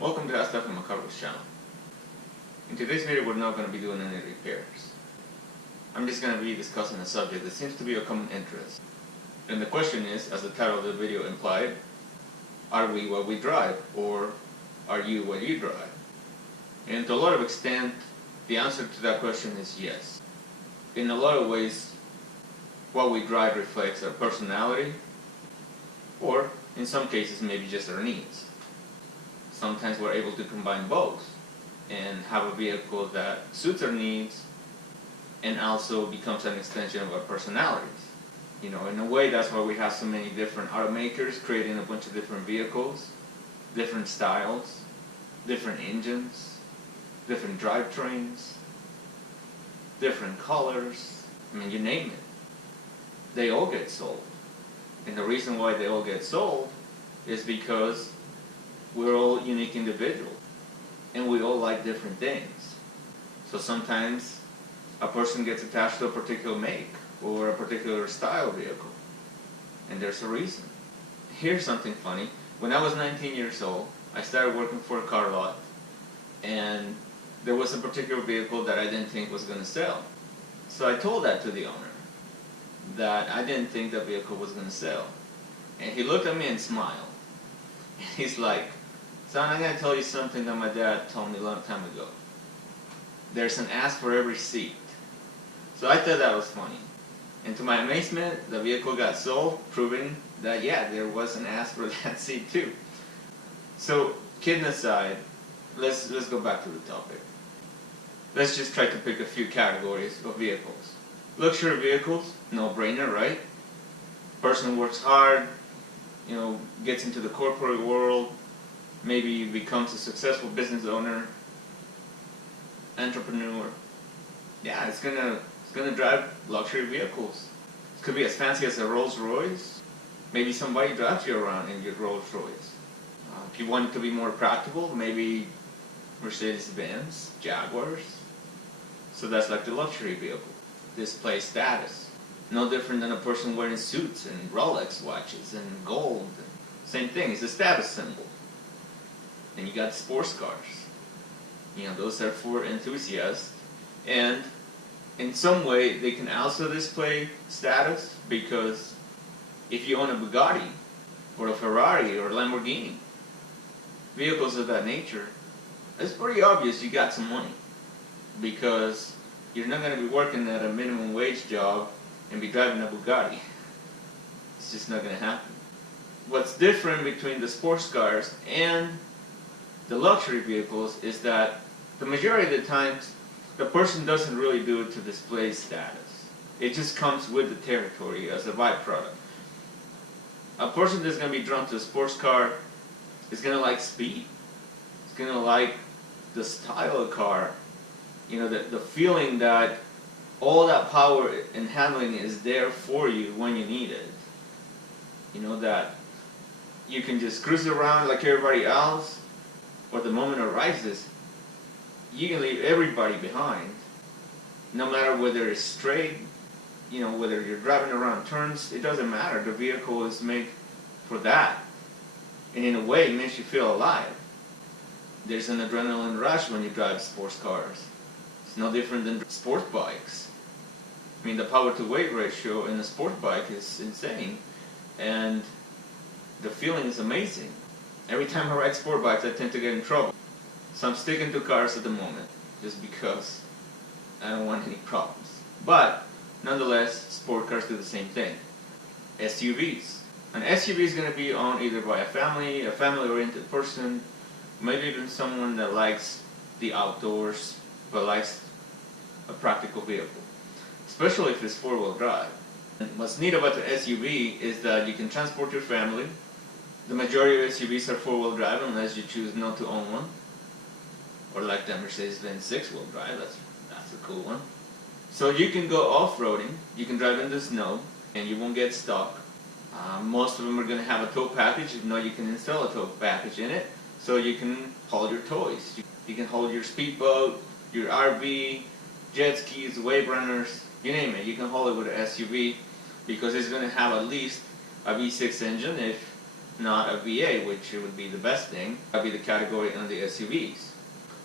Welcome to Howstuffinmycarworks channel. In today's video we're not going to be doing any repairs. I'm just going to be discussing a subject that seems to be of common interest. And the question is, as the title of the video implied, are we what we drive, or are you what you drive? And to a lot of extent, the answer to that question is yes. In a lot of ways, what we drive reflects our personality, or in some cases maybe just our needs. Sometimes we're able to combine both and have a vehicle that suits our needs and also becomes an extension of our personalities. You know, in a way, that's why we have so many different automakers creating a bunch of different vehicles, different styles, different engines, different drivetrains, different colors. I mean, you name it. They all get sold. And the reason why they all get sold is because we're all unique individuals, and we all like different things. So sometimes a person gets attached to a particular make or a particular style vehicle, and there's a reason. Here's something funny. When I was 19 years old, I started working for a car lot, and there was a particular vehicle that I didn't think was going to sell. So I told that to the owner, that I didn't think that vehicle was going to sell. And he looked at me and smiled. He's like, "Son, I'm going to tell you something that my dad told me a long time ago. There's an ass for every seat." So I thought that was funny. And to my amazement, the vehicle got sold, proving that, yeah, there was an ass for that seat too. So, kidding aside, let's go back to the topic. Let's just try to pick a few categories of vehicles. Luxury vehicles, no-brainer, right? Person works hard, you know, gets into the corporate world, maybe becomes a successful business owner, entrepreneur. Yeah, it's gonna drive luxury vehicles. It could be as fancy as a Rolls Royce. Maybe somebody drives you around in your Rolls Royce. If you want it to be more practical, maybe Mercedes-Benz, Jaguars. So that's like the luxury vehicle. Display status. No different than a person wearing suits and Rolex watches and gold. Same thing, it's a status symbol. And you got sports cars. You know, those are for enthusiasts. And in some way, they can also display status, because if you own a Bugatti or a Ferrari or a Lamborghini, vehicles of that nature, it's pretty obvious you got some money, because you're not going to be working at a minimum wage job and be driving a Bugatti. It's just not going to happen. What's different between the sports cars and the luxury vehicles is that the majority of the times the person doesn't really do it to display status. It just comes with the territory as a byproduct. A person that's going to be drawn to a sports car is going to like speed. It's going to like the style of the car. You know, the feeling that all that power and handling is there for you when you need it. You know, that you can just cruise around like everybody else, or the moment arises, you can leave everybody behind. No matter whether it's straight, you know, whether you're driving around turns, it doesn't matter. The vehicle is made for that. And in a way, it makes you feel alive. There's an adrenaline rush when you drive sports cars. It's no different than sport bikes. I mean, the power to weight ratio in a sport bike is insane. And the feeling is amazing. Every time I ride sport bikes, I tend to get in trouble. So I'm sticking to cars at the moment, just because I don't want any problems. But, nonetheless, sport cars do the same thing. SUVs. An SUV is going to be owned either by a family-oriented person, maybe even someone that likes the outdoors, but likes a practical vehicle. Especially if it's four-wheel drive. And what's neat about the SUV is that you can transport your family. The majority of SUVs are four-wheel drive unless you choose not to own one. Or like the Mercedes-Benz six-wheel drive, that's a cool one. So you can go off-roading, you can drive in the snow, and you won't get stuck. Most of them are going to have a tow package. You know, you can install a tow package in it, so you can haul your toys. You can hold your speedboat, your RV, jet skis, wave runners, you name it. You can haul it with an SUV, because it's going to have at least a V6 engine if not a VA, which would be the best thing. That would be the category under the SUVs.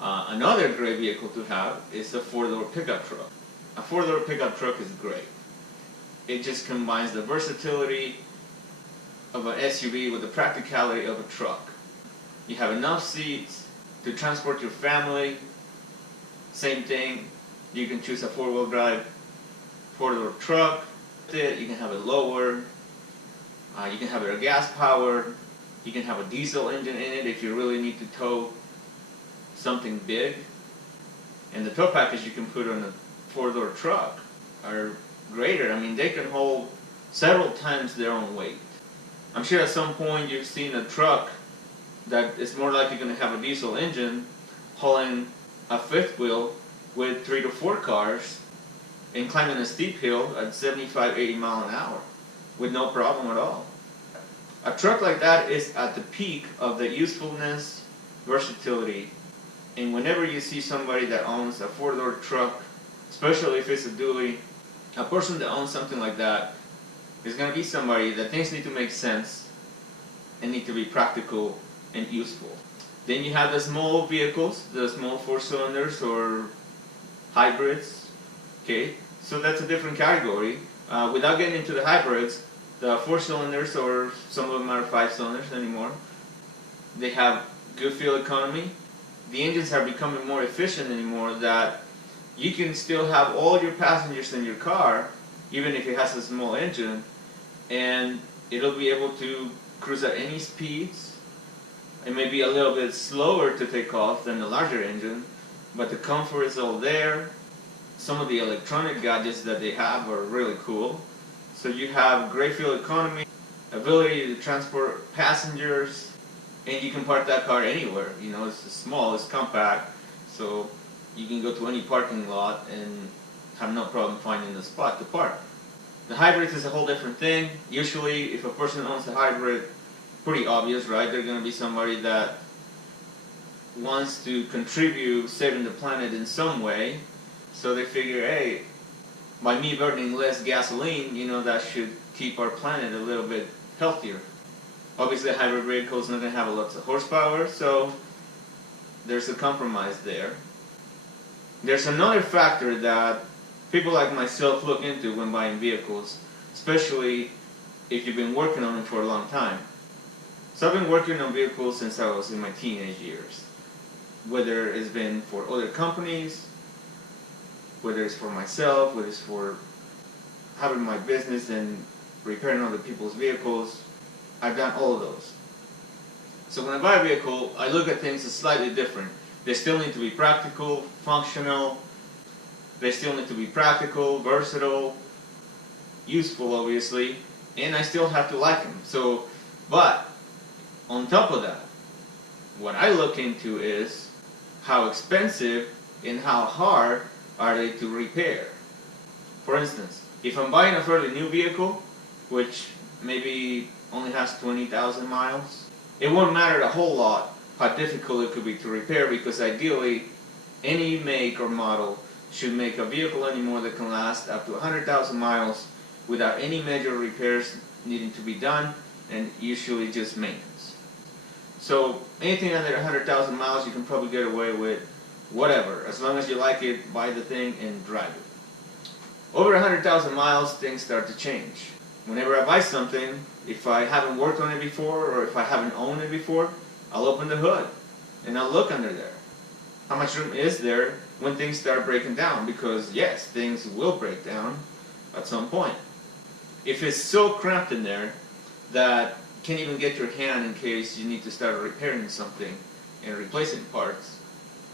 Another great vehicle to have is a four-door pickup truck. A four-door pickup truck is great. It just combines the versatility of an SUV with the practicality of a truck. You have enough seats to transport your family. Same thing, you can choose a four-wheel drive four-door truck. You can have it lower. You can have it a gas powered. You can have a diesel engine in it if you really need to tow something big. And the tow package you can put on a four-door truck are greater. I mean, they can hold several times their own weight. I'm sure at some point you've seen a truck that is more likely going to have a diesel engine hauling a fifth wheel with 3 to 4 cars and climbing a steep hill at 75, 80 miles an hour with no problem at all. A truck like that is at the peak of the usefulness, versatility, and whenever you see somebody that owns a four-door truck, especially if it's a dually, a person that owns something like that is going to be somebody that things need to make sense and need to be practical and useful. Then you have the small vehicles, the small 4-cylinders or hybrids. Okay, so that's a different category. Without getting into the hybrids, the 4-cylinders, or some of them are 5-cylinders anymore, they have good fuel economy. The engines are becoming more efficient anymore that you can still have all your passengers in your car, even if it has a small engine, and it'll be able to cruise at any speeds. It may be a little bit slower to take off than the larger engine, but the comfort is all there. Some of the electronic gadgets that they have are really cool. So you have great fuel economy, ability to transport passengers, and you can park that car anywhere. You know, it's small, it's compact, so you can go to any parking lot and have no problem finding a spot to park. The hybrid is a whole different thing. Usually, if a person owns a hybrid, pretty obvious, right? They're going to be somebody that wants to contribute saving the planet in some way. So they figure, hey, by me burning less gasoline, you know, that should keep our planet a little bit healthier. Obviously, a hybrid vehicle is not going to have lots of horsepower, so there's a compromise there. There's another factor that people like myself look into when buying vehicles, especially if you've been working on them for a long time. So I've been working on vehicles since I was in my teenage years. Whether it's been for other companies, whether it's for myself, whether it's for having my business and repairing other people's vehicles, I've done all of those. So when I buy a vehicle, I look at things as slightly different. They still need to be practical, functional. They still need to be practical, versatile, useful, obviously, and I still have to like them. So, but on top of that, what I look into is how expensive and how hard are they to repair. For instance, if I'm buying a fairly new vehicle, which maybe only has 20,000 miles, it won't matter a whole lot how difficult it could be to repair, because ideally any make or model should make a vehicle anymore that can last up to 100,000 miles without any major repairs needing to be done, and usually just maintenance. So anything under 100,000 miles you can probably get away with whatever. As long as you like it, buy the thing and drive it. Over 100,000 miles, things start to change. Whenever I buy something, if I haven't worked on it before or if I haven't owned it before, I'll open the hood and I'll look under there. How much room is there when things start breaking down? Because yes, things will break down at some point. If it's so cramped in there that you can't even get your hand in case you need to start repairing something and replacing parts,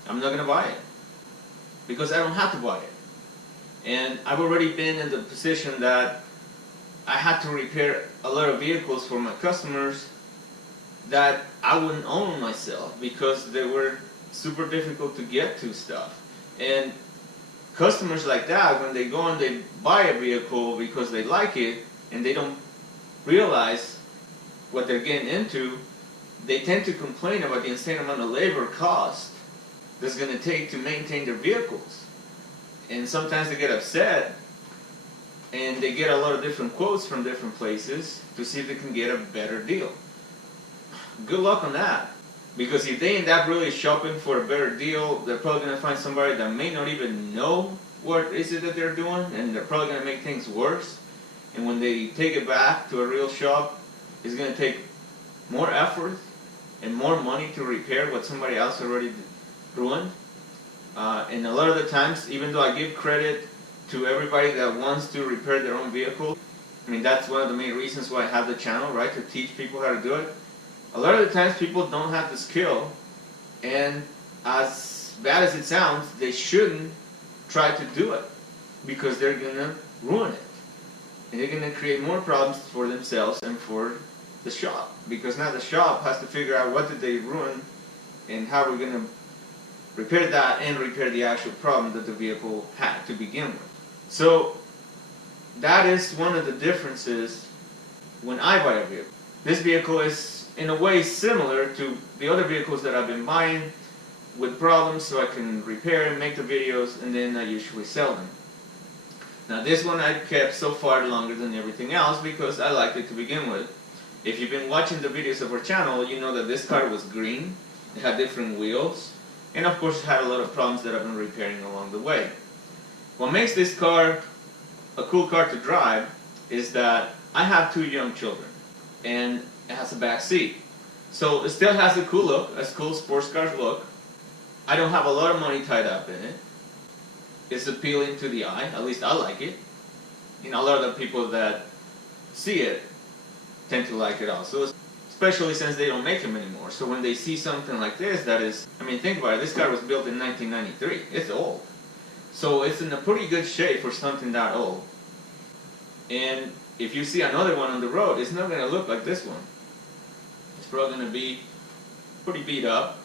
I'm not going to buy it, because I don't have to buy it. And I've already been in the position that I had to repair a lot of vehicles for my customers that I wouldn't own myself because they were super difficult to get to stuff. And customers like that, when they go and they buy a vehicle because they like it and they don't realize what they're getting into, they tend to complain about the insane amount of labor cost that's going to take to maintain their vehicles. And sometimes they get upset and they get a lot of different quotes from different places to see if they can get a better deal. good luck on that. Because if they end up really shopping for a better deal, they're probably going to find somebody that may not even know what is it that they're doing, and they're probably going to make things worse. And when they take it back to a real shop, it's going to take more effort and more money to repair what somebody else already ruined. And a lot of the times, even though I give credit to everybody that wants to repair their own vehicle, I mean, that's one of the main reasons why I have the channel, right, to teach people how to do it. A lot of the times people don't have the skill, and as bad as it sounds, they shouldn't try to do it because they're going to ruin it. And they're going to create more problems for themselves and for the shop, because now the shop has to figure out what did they ruin and how we're going to repair that and repair the actual problem that the vehicle had to begin with. So that is one of the differences when I buy a vehicle. This vehicle is in a way similar to the other vehicles that I've been buying with problems, so I can repair and make the videos, and then I usually sell them. Now this one I kept so far longer than everything else because I liked it to begin with. If you've been watching the videos of our channel, you know that this car was green, it had different wheels, and of course it had a lot of problems that I've been repairing along the way. What makes this car a cool car to drive is that I have 2 young children, and it has a back seat. So it still has a cool look, as cool sports cars look. I don't have a lot of money tied up in it. It's appealing to the eye, at least I like it. You know, a lot of the people that see it tend to like it also, especially since they don't make them anymore. So when they see something like this, that is, I mean, think about it, this car was built in 1993. It's old. So it's in a pretty good shape for something that old. And if you see another one on the road, it's not going to look like this one. It's probably going to be pretty beat up.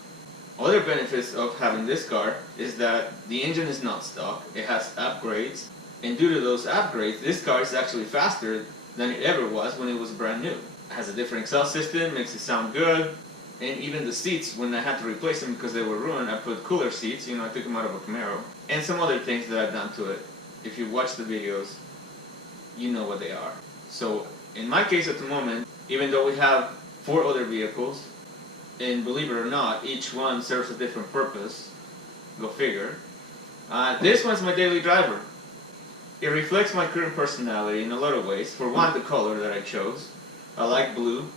Other benefits of having this car is that the engine is not stock. It has upgrades. And due to those upgrades, this car is actually faster than it ever was when it was brand new. It has a different exhaust system, makes it sound good. And even the seats, when I had to replace them because they were ruined, I put cooler seats. You know, I took them out of a Camaro. And some other things that I've done to it. If you watch the videos, you know what they are. So in my case at the moment, even though we have 4 other vehicles, and believe it or not, each one serves a different purpose, go figure, this one's my daily driver. It reflects my current personality in a lot of ways. For one, the color that I chose. I like blue,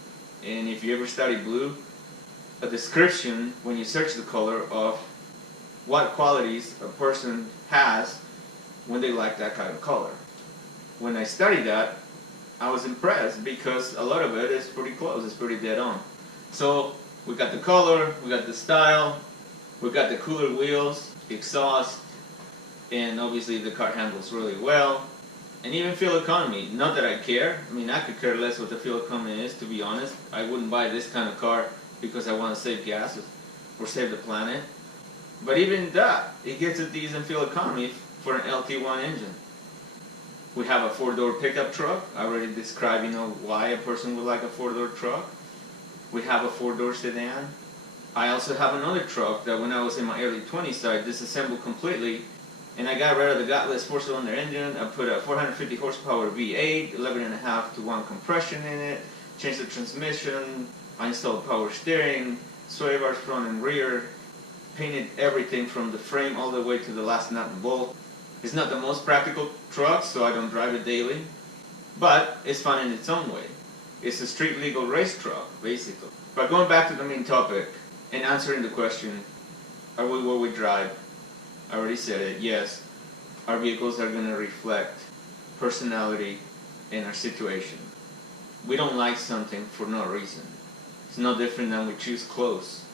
and if you ever study blue, a description when you search the color of what qualities a person has when they like that kind of color. When I studied that, I was impressed because a lot of it is pretty close, it's pretty dead on. So we got the color, we got the style, we got the cooler wheels, exhaust, and obviously the car handles really well. And even fuel economy, not that I care. I mean, I could care less what the fuel economy is, to be honest. I wouldn't buy this kind of car because I want to save gas or save the planet. But even that, it gets a decent fuel economy for an LT1 engine. We have a 4-door pickup truck. I already described, you know, why a person would like a 4-door truck. We have a 4-door sedan. I also have another truck that when I was in my early 20s, I disassembled completely, and I got rid of the gutless 4-cylinder engine. I put a 450 horsepower V8, 11.5 to 1 compression in it, changed the transmission, I installed power steering, sway bars front and rear, painted everything from the frame all the way to the last nut and bolt. It's not the most practical truck, so I don't drive it daily, but it's fun in its own way. It's a street legal race truck, basically. But going back to the main topic and answering the question, are we what we drive? I already said it, yes. Our vehicles are going to reflect personality and our situation. We don't like something for no reason. It's no different than we choose clothes,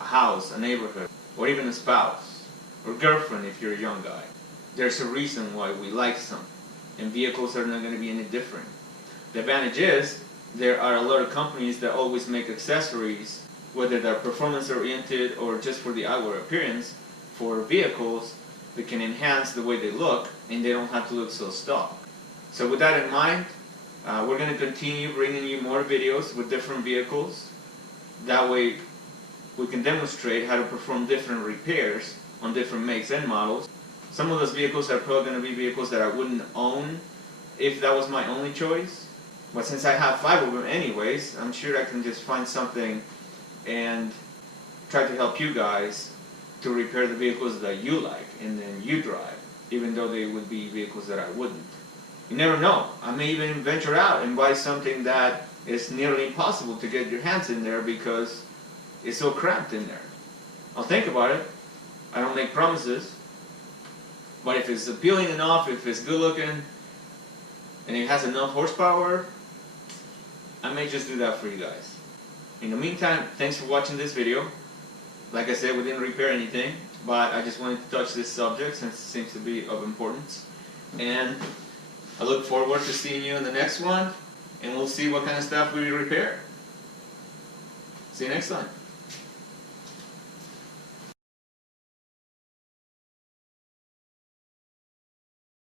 a house, a neighborhood, or even a spouse, or girlfriend if you're a young guy. There's a reason why we like something, and vehicles are not going to be any different. The advantage is, there are a lot of companies that always make accessories, whether they're performance-oriented or just for the outward appearance, for vehicles that can enhance the way they look, and they don't have to look so stock. So with that in mind, we're going to continue bringing you more videos with different vehicles. That way, we can demonstrate how to perform different repairs on different makes and models. Some of those vehicles are probably going to be vehicles that I wouldn't own if that was my only choice. But since I have 5 of them anyways, I'm sure I can just find something and try to help you guys to repair the vehicles that you like and then you drive, even though they would be vehicles that I wouldn't. You never know. I may even venture out and buy something that is nearly impossible to get your hands in there because it's so cramped in there. I'll think about it. I don't make promises. But if it's appealing enough, if it's good looking, and it has enough horsepower, I may just do that for you guys. In the meantime, thanks for watching this video. Like I said, we didn't repair anything, but I just wanted to touch this subject since it seems to be of importance. And I look forward to seeing you in the next one, and we'll see what kind of stuff we repair. See you next time.